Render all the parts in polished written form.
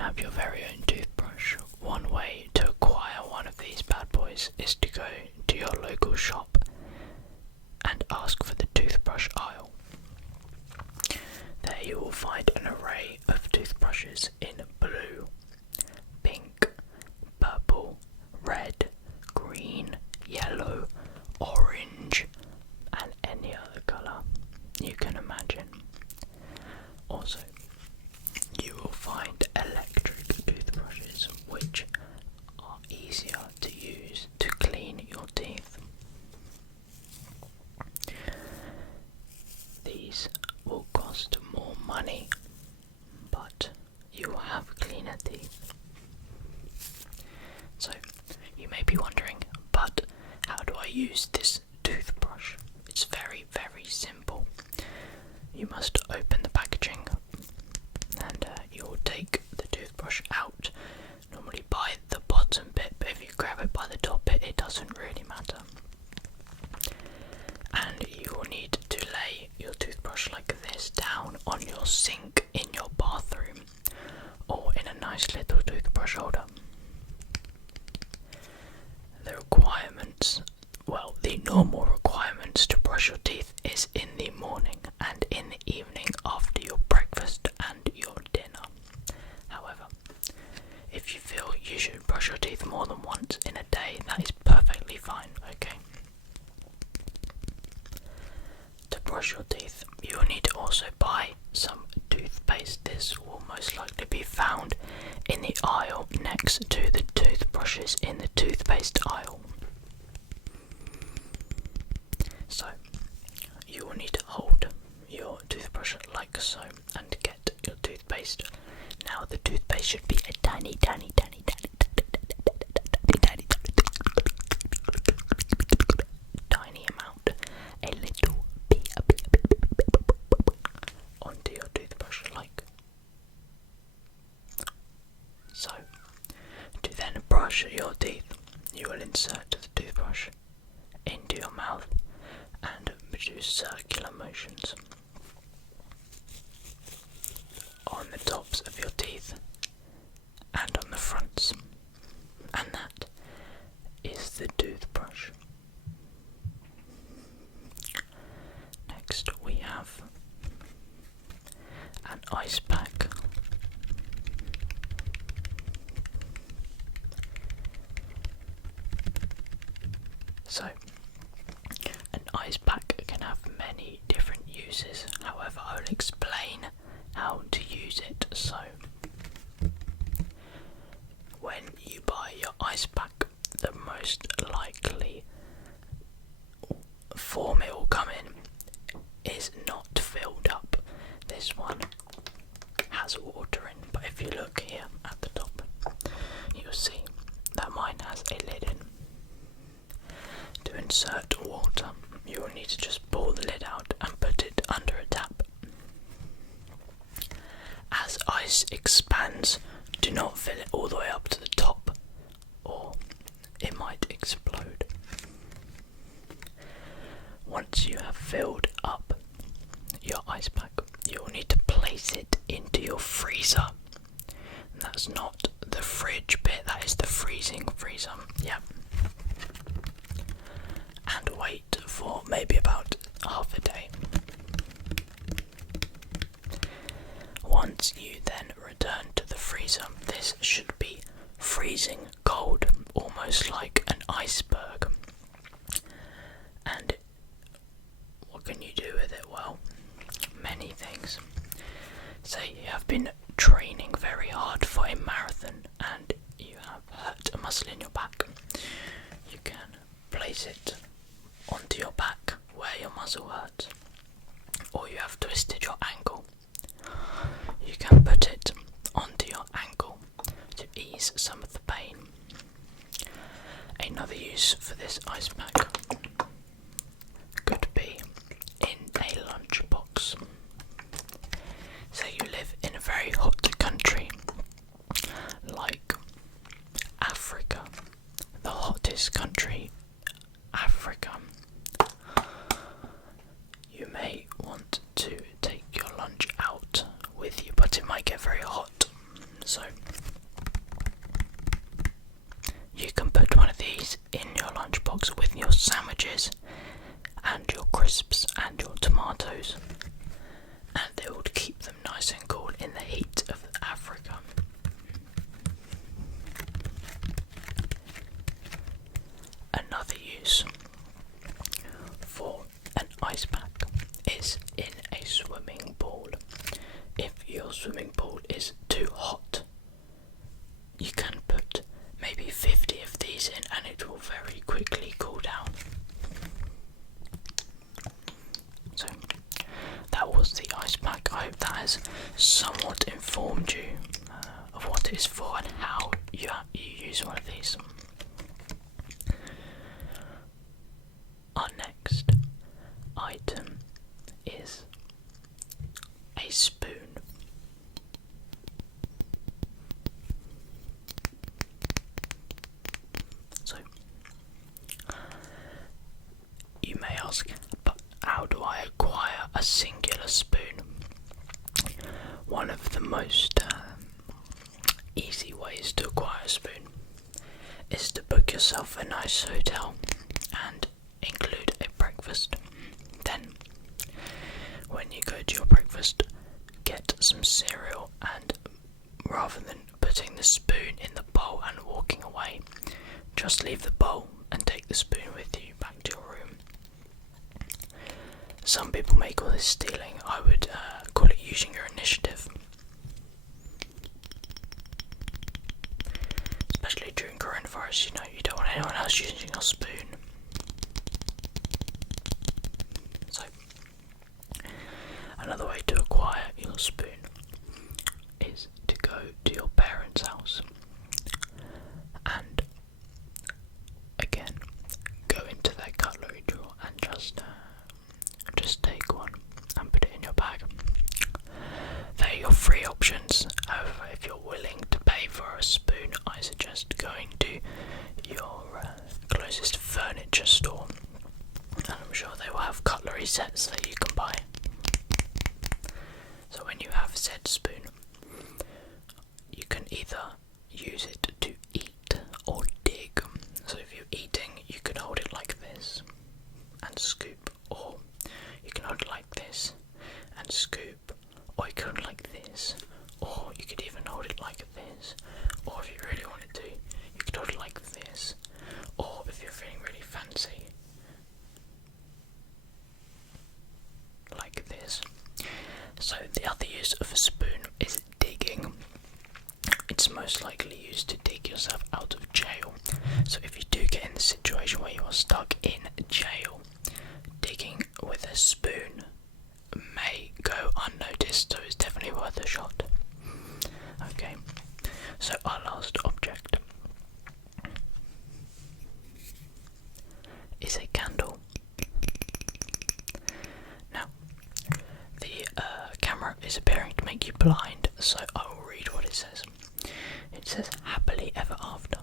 have your very own toothbrush, one way to acquire one of these bad boys is to go to your local shop and ask for the toothbrush aisle. There you will find an array of toothbrushes in blue, pink, purple, red, green, yellow, orange, and any other colour you can imagine. Also, you will find electric toothbrushes which are easier to use to clean your teeth. These will cost more money, but you will have cleaner teeth. So, you may be wondering, but how do I use this toothbrush? It's very, very simple. You must open the packaging and you'll take the toothbrush out, normally by the bottom bit, but if you grab it by the top bit, it doesn't really matter. And you will need to lay your toothbrush like this down on your sink in your bathroom or in a nice little toothbrush holder. The requirements, well, the normal requirements to brush your teeth is in the morning and in the evening after your breakfast and your dinner. However, if you feel you should brush your teeth more than once in a day, that is perfectly fine, okay? To brush your teeth, you will need to also buy some toothpaste. This will most likely be found in the aisle next to the toothbrushes in the toothpaste aisle. So, you will need to hold your toothbrush like so and get your toothpaste. Now the toothpaste should be a tiny amount, a little bit onto your toothbrush like so. To then brush your teeth, you will insert the toothbrush into your mouth and produce circular motions on the tops of your teeth and on the fronts, and that is the toothbrush. Next we have an ice pack. So, an ice pack can have many different uses, however I'll explain how to use it. So, when you buy your ice pack, the most likely form it will come in is not filled up. This one has water in, but if you look here at the top, you'll see that mine has a lid in. To insert water, you will need to just pull the lid out and put it under a tap. As ice expands, do not fill it all the way up to the top, or it might explode. Once you have filled up your ice pack, you will need to place it into your freezer. And that's not the fridge bit, that is the freezing freezer. Yep. And wait for maybe about half a day. Once you then return to the freezer, this should be freezing cold, almost like an iceberg. And what can you do with it? Well, many things. Say you have been training very hard for a marathon and you have hurt a muscle in your back. You can place it onto your back where your muscle hurts, or you have twisted your ankle. You can put it onto your ankle to ease some of the pain. Another use for this ice pack could be in a lunchbox. Say you live in a very hot country like Africa, the hottest country, Africa. You may want to take your lunch out with you, but it might get very hot. So it is for and how you use one of these. Our next item is a spoon. So, you may ask, but how do I acquire a singular spoon? One of the most easy ways to acquire a spoon is to book yourself a nice hotel and include a breakfast. Then, when you go to your breakfast, get some cereal, and rather than putting the spoon in the bowl and walking away, just leave the bowl and take the spoon with you back to your room. Some people may call this stealing. I would call it using your initiative. Especially during coronavirus, you don't want anyone else using your spoon. So, another way to acquire your spoon is to go to your parents' house and again go into their cutlery drawer and just take one and put it in your bag. They're your free options. However, if you're willing to pay for a spoon, I suggest going to your closest furniture store, and I'm sure they will have cutlery sets that you can buy. So when you have said spoon, you can either use it to eat or dig. So if you're eating, you can hold it like this and scoop, or you can hold it like this and scoop, or you can hold it like this, or you could even hold it like this, or if you really wanted to, you could hold it like this, or if you're feeling really fancy, like this. So the other use of a spoon is digging. It's most likely used to dig yourself out of jail. So if you do get in the situation where you are stuck in jail, digging with a spoon may go unnoticed, so it's definitely worth a shot. Okay, so our last object is a candle. Now, the camera is appearing to make you blind, so I will read what it says. It says, happily ever after.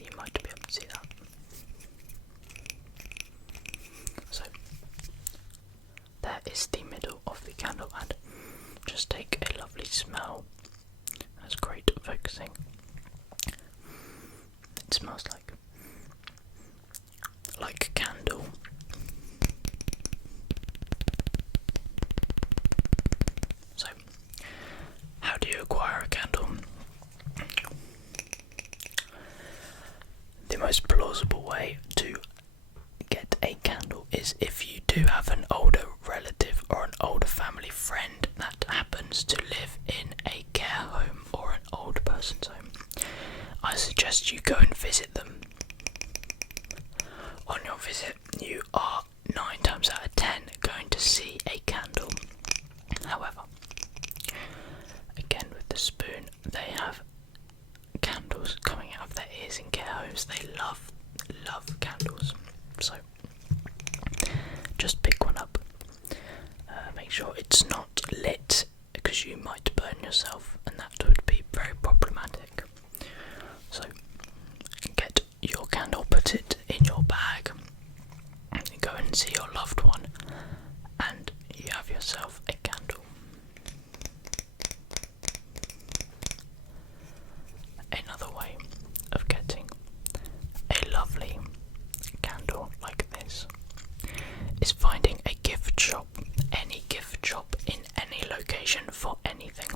You might be able to see that. So, there is the middle of the candle, and just take a lovely smell. That's great focusing. It smells like a candle. So, how do you acquire a candle? The most plausible way to get a candle is if you do have an older relative or an older family friend that happens to live in a care home or an old person's home. I suggest you go and visit them. On your visit, you are 9 times out of 10 going to see a candle. However, again with the spoon, they have candles coming out of their ears in care homes. They love candles. So just pick one up. Make sure it's not lit, because you might burn yourself, and that would be very problematic. So get your candle, put it in your bag, go and see your loved one, and you have yourself a candle. Another way of getting a lovely candle like this is finding a gift shop, any gift shop in any location for anything.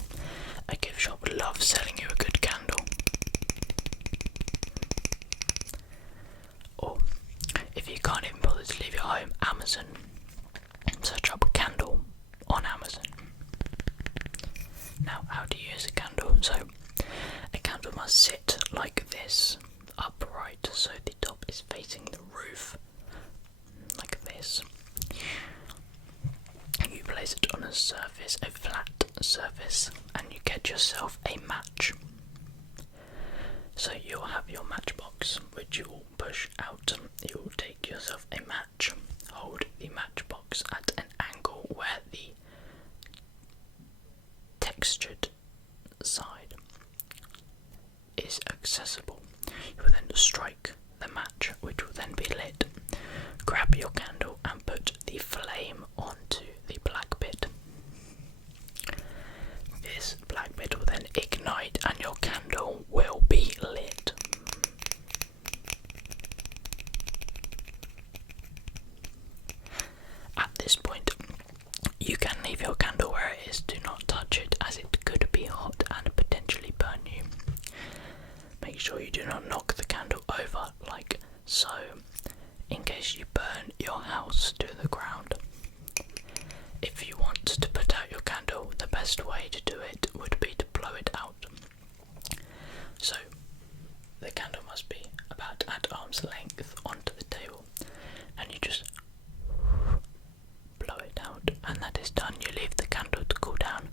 A gift shop loves selling you a good candle. Or if you can't even bother to leave your home, Amazon. Search up candle on Amazon. Now, how do you use a candle? So, a candle must sit like this, upright, so the top is facing the roof, like this. You place it on a surface, a flat surface and you get yourself a match. So you'll have your matchbox, which you will push out. You will take yourself a match, hold the matchbox at an angle where the textured side is accessible. You will then strike the match, which will then be lit. Grab your candle and put the flame onto the black bit. This black bit will then ignite and your candle will be lit. At this point, you can leave your candle where it is. Do not touch it, as it could be hot and potentially burn you. Make sure you do not knock the candle over like so, in case you burn your house to the ground. If you want to put out your candle, the best way to do it would be to blow it out. So, the candle must be about at arm's length onto the table, and you just blow it out, and that is done. You leave the candle to cool down,